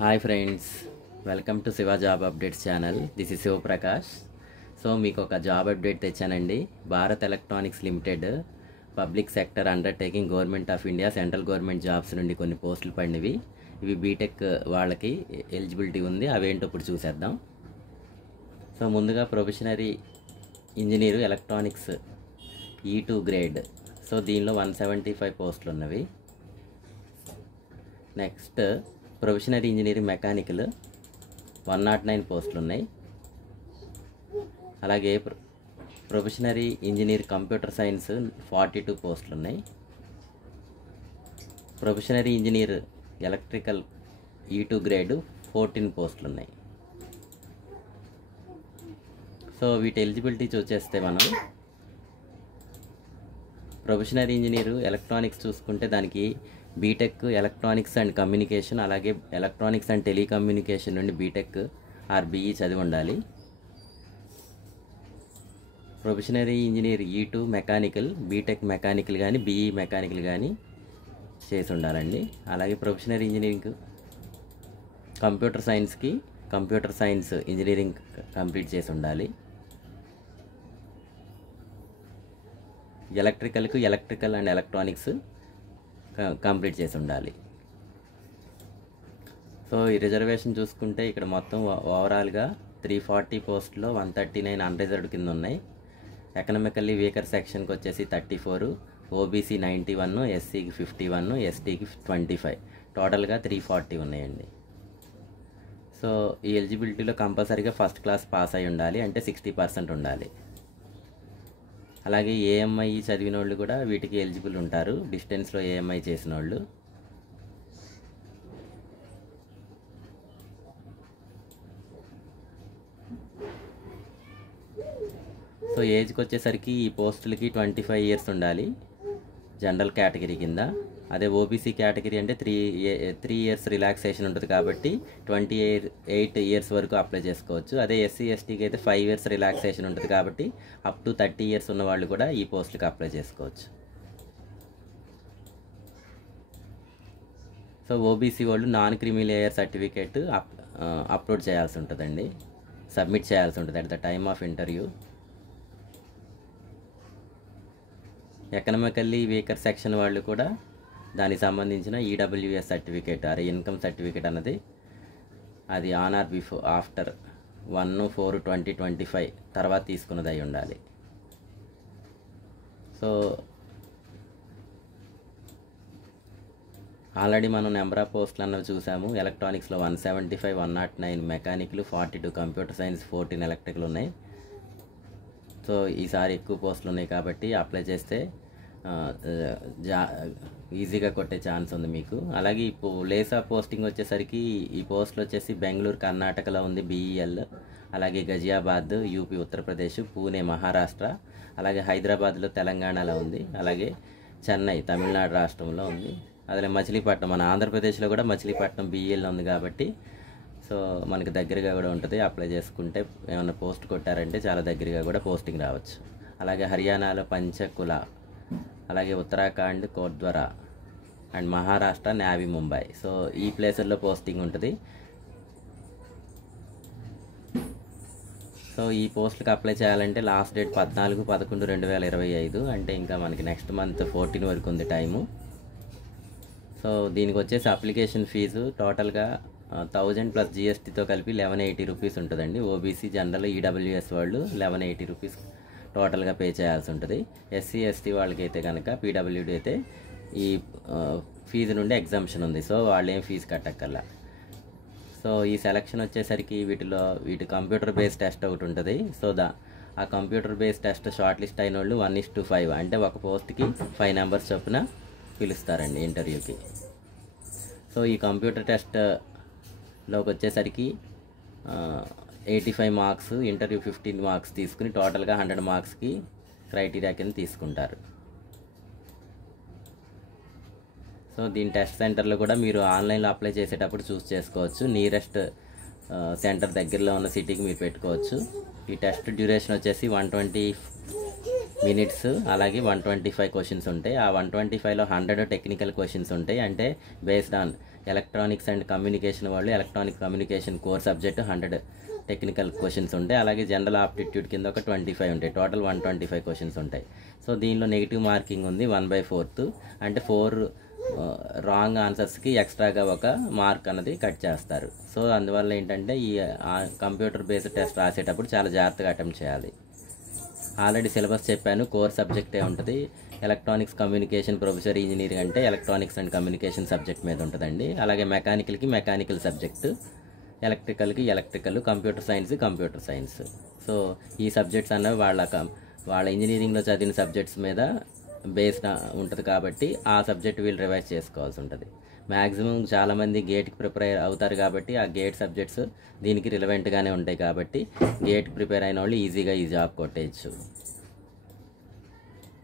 Hi friends, welcome to Shiva job updates channel. This is Shivaprakash. So మీకు ఒక job update తెచ్చానండి. Bharat electronics limited public sector undertaking government of India central government jobs నుండి కొన్ని పోస్టులు పడినవి. ఇవి BTech వాళ్ళకి ఎలిజిబిలిటీ ఉంది. అవేంటో ఇప్పుడు చూసేద్దాం. సో ముందుగా ప్రొఫెషనరీ engineer electronics E2 grade. So దీనిలో 175 పోస్టులు ఉన్నవి. నెక్స్ట్ ప్రొఫెషనరీ ఇంజనీరింగ్ మెకానికల్ 109 పోస్టులు ఉన్నాయి. అలాగే ప్రొఫెషనరీ ఇంజనీర్ కంప్యూటర్ సైన్స్ 42 పోస్టులు ఉన్నాయి. ప్రొఫెషనరీ ఇంజనీర్ ఎలక్ట్రికల్ E2 గ్రేడ్ 14 పోస్టులు ఉన్నాయి. సో వీటి ఎలిజిబిలిటీ చూసేస్తే మనం ప్రొఫెషనరీ ఇంజనీరు ఎలక్ట్రానిక్స్ చూసుకుంటే దానికి బీటెక్ ఎలక్ట్రానిక్స్ అండ్ కమ్యూనికేషన్, అలాగే ఎలక్ట్రానిక్స్ అండ్ టెలికమ్యూనికేషన్ నుండి బీటెక్ ఆర్ బీఈ చదివి ఉండాలి. Probationary engineer E2 mechanical, BTech mechanical కానీ బీఈ మెకానికల్ కానీ చేసి ఉండాలండి. అలాగే ప్రొఫెషనరీ ఇంజనీరింగ్ కంప్యూటర్ సైన్స్కి కంప్యూటర్ సైన్స్ ఇంజనీరింగ్ కంప్లీట్ చేసి ఉండాలి. ఎలక్ట్రికల్కు ఎలక్ట్రికల్ అండ్ ఎలక్ట్రానిక్స్ కంప్లీట్ చేసి ఉండాలి. సో ఈ రిజర్వేషన్ చూసుకుంటే ఇక్కడ మొత్తం ఓవరాల్గా 340 పోస్టులో 139 అన్రిజర్వ్డ్ కింద ఉన్నాయి. ఎకనామికల్లీ వీకర్ సెక్షన్కి వచ్చేసి 34, ఓబీసీ 91, ఎస్సీకి 51, ఎస్టీకి 25, టోటల్గా 340 ఉన్నాయండి. సో ఈ ఎలిజిబిలిటీలో కంపల్సరీగా ఫస్ట్ క్లాస్ పాస్ అయి ఉండాలి, అంటే 60% ఉండాలి. అలాగే ఏఎంఐ చదివిన వాళ్ళు కూడా వీటికి ఎలిజిబుల్ ఉంటారు, డిస్టెన్స్లో ఏఎంఐ చేసిన వాళ్ళు. సో ఏజ్కి వచ్చేసరికి ఈ పోస్టులకి 25 ఇయర్స్ ఉండాలి జనరల్ కేటగిరీ కింద. అదే ఓబీసీ కేటగిరీ అంటే 3 ఇయర్స్ రిలాక్సేషన్ ఉంటుంది కాబట్టి 28 ఇయర్స్ వరకు అప్లై చేసుకోవచ్చు. అదే ఎస్సీ ఎస్టీకి అయితే 5 ఇయర్స్ రిలాక్సేషన్ ఉంటుంది కాబట్టి అప్ టు 30 ఇయర్స్ ఉన్న వాళ్ళు కూడా ఈ పోస్టులకి అప్లై చేసుకోవచ్చు. సో ఓబీసీ వాళ్ళు నాన్ క్రిమి లేయర్ సర్టిఫికేట్ అప్లోడ్ చేయాల్సి ఉంటుందండి, సబ్మిట్ చేయాల్సి ఉంటుంది at the time of interview. Economically weaker section వాళ్ళు కూడా దానికి సంబంధించిన ఈడబ్ల్యూఎస్ సర్టిఫికేట్ అరే ఇన్కమ్ సర్టిఫికేట్ అన్నది అది ఆన్ ఆర్ బిఫోర్ ఆఫ్టర్ 1/4/2025 తర్వాత తీసుకున్నది అయి ఉండాలి. సో ఆల్రెడీ మనం నెంబర్ ఆఫ్ పోస్టులు అన్నవి చూసాము. ఎలక్ట్రానిక్స్లో 175, 109 మెకానికల్, 42 కంప్యూటర్ సైన్స్, 14 ఎలక్ట్రికల్ ఉన్నాయి. సో ఈసారి ఎక్కువ పోస్టులు ఉన్నాయి కాబట్టి అప్లై చేస్తే ఈజీగా కొట్టే ఛాన్స్ ఉంది మీకు. అలాగే ఇప్పుడు లేసా పోస్టింగ్ వచ్చేసరికి ఈ పోస్టులు వచ్చేసి బెంగళూరు కర్ణాటకలో ఉంది బీఈఎల్, అలాగే గజియాబాద్ యూపీ ఉత్తరప్రదేశ్, పూణే మహారాష్ట్ర, అలాగే హైదరాబాద్లో తెలంగాణలో ఉంది, అలాగే చెన్నై తమిళనాడు రాష్ట్రంలో ఉంది. అలాగే మచిలీపట్నం మన ఆంధ్రప్రదేశ్లో కూడా మచిలీపట్నం బీఈఎల్లో ఉంది కాబట్టి సో మనకి దగ్గరగా కూడా ఉంటుంది. అప్లై చేసుకుంటే ఏమైనా పోస్ట్ కొట్టారంటే చాలా దగ్గరగా కూడా పోస్టింగ్ రావచ్చు. అలాగే హర్యానాలో పంచకుల, అలాగే ఉత్తరాఖండ్ కోట్ద్వారా అండ్ మహారాష్ట్ర నావీ ముంబై. సో ఈ ప్లేసుల్లో పోస్టింగ్ ఉంటుంది. సో ఈ పోస్టులకు అప్లై చేయాలంటే లాస్ట్ డేట్ 14/11/2025, అంటే ఇంకా మనకి నెక్స్ట్ మంత్ 14 వరకు ఉంది టైము. సో దీనికి వచ్చేసి అప్లికేషన్ ఫీజు టోటల్గా 1000 ప్లస్ జిఎస్టీతో కలిపి 1180 రూపీస్ ఉంటుందండి. ఓబీసీ జనరల్ ఈడబ్ల్యూఎస్ వాళ్ళు 1180 రూపీస్ టోటల్గా పే చేయాల్సి ఉంటుంది. ఎస్సీ ఎస్టీ వాళ్ళకి అయితే కనుక పీడబ్ల్యూడీ అయితే ఈ ఫీజు నుండి ఎగ్జంప్షన్ ఉంది. సో వాళ్ళు ఏం ఫీజు కట్టక్కర్లా. సో ఈ సెలక్షన్ వచ్చేసరికి వీటి కంప్యూటర్ బేస్డ్ టెస్ట్ ఒకటి ఉంటుంది. సో ఆ computer based test short list అయిన వాళ్ళు 1:5, అంటే ఒక పోస్ట్కి 5 నెంబర్స్ చొప్పున పిలుస్తారండి ఇంటర్వ్యూకి. సో ఈ కంప్యూటర్ టెస్ట్లోకి వచ్చేసరికి 85 మార్క్స్, ఇంటర్వ్యూ 15 మార్క్స్ తీసుకుని టోటల్గా 100 మార్క్స్కి క్రైటీరియా కింద తీసుకుంటారు. సో దీని టెస్ట్ సెంటర్లో కూడా మీరు ఆన్లైన్లో అప్లై చేసేటప్పుడు చూస్ చేసుకోవచ్చు. నియరెస్ట్ సెంటర్ దగ్గరలో ఉన్న సిటీకి మీరు పెట్టుకోవచ్చు. ఈ టెస్ట్ డ్యూరేషన్ వచ్చేసి 120 మినిట్స్, అలాగే 125 క్వశ్చన్స్ ఉంటాయి. ఆ 125లో 100 టెక్నికల్ క్వశ్చన్స్ ఉంటాయి, అంటే based on electronics and communication వాళ్ళు electronic communication core subject 100 technical questions ఉంటాయి. అలాగే జనరల్ ఆప్టిట్యూడ్ కింద ఒక 25 ఉంటాయి. టోటల్ 125 క్వశ్చన్స్ ఉంటాయి. సో దీనిలో నెగిటివ్ మార్కింగ్ ఉంది 1/4, అంటే 4 రాంగ్ ఆన్సర్స్కి ఎక్స్ట్రాగా ఒక మార్క్ అన్నది కట్ చేస్తారు. సో అందువల్ల ఏంటంటే ఈ కంప్యూటర్ బేస్డ్ టెస్ట్ రాసేటప్పుడు చాలా జాగ్రత్తగా అటెంప్ట్ చేయాలి. ఆల్రెడీ సిలబస్ చెప్పాను, కోర్ సబ్జెక్టే ఉంటుంది. ఎలక్ట్రానిక్స్ కమ్యూనికేషన్ ప్రొఫెసర్ ఇంజనీరింగ్ అంటే ఎలక్ట్రానిక్స్ అండ్ కమ్యూనికేషన్ సబ్జెక్ట్ మీద ఉంటుందండి. అలాగే మెకానికల్కి మెకానికల్ సబ్జెక్టు, ఎలక్ట్రికల్కి ఎలక్ట్రికల్, కంప్యూటర్ సైన్స్. సో ఈ సబ్జెక్ట్స్ అన్నవి వాళ్ళ ఇంజనీరింగ్లో చదివిన సబ్జెక్ట్స్ మీద బేస్డ్ ఉంటుంది కాబట్టి ఆ సబ్జెక్ట్ వీళ్ళు రివైజ్ చేసుకోవాల్సి ఉంటుంది. మ్యాక్సిమం చాలామంది గేట్కి ప్రిపేర్ అవుతారు కాబట్టి ఆ గేట్ సబ్జెక్ట్స్ దీనికి రిలవెంట్గానే ఉంటాయి కాబట్టి గేట్కి ప్రిపేర్ అయిన వాళ్ళు ఈజీగా ఈ జాబ్ కొట్టేయచ్చు.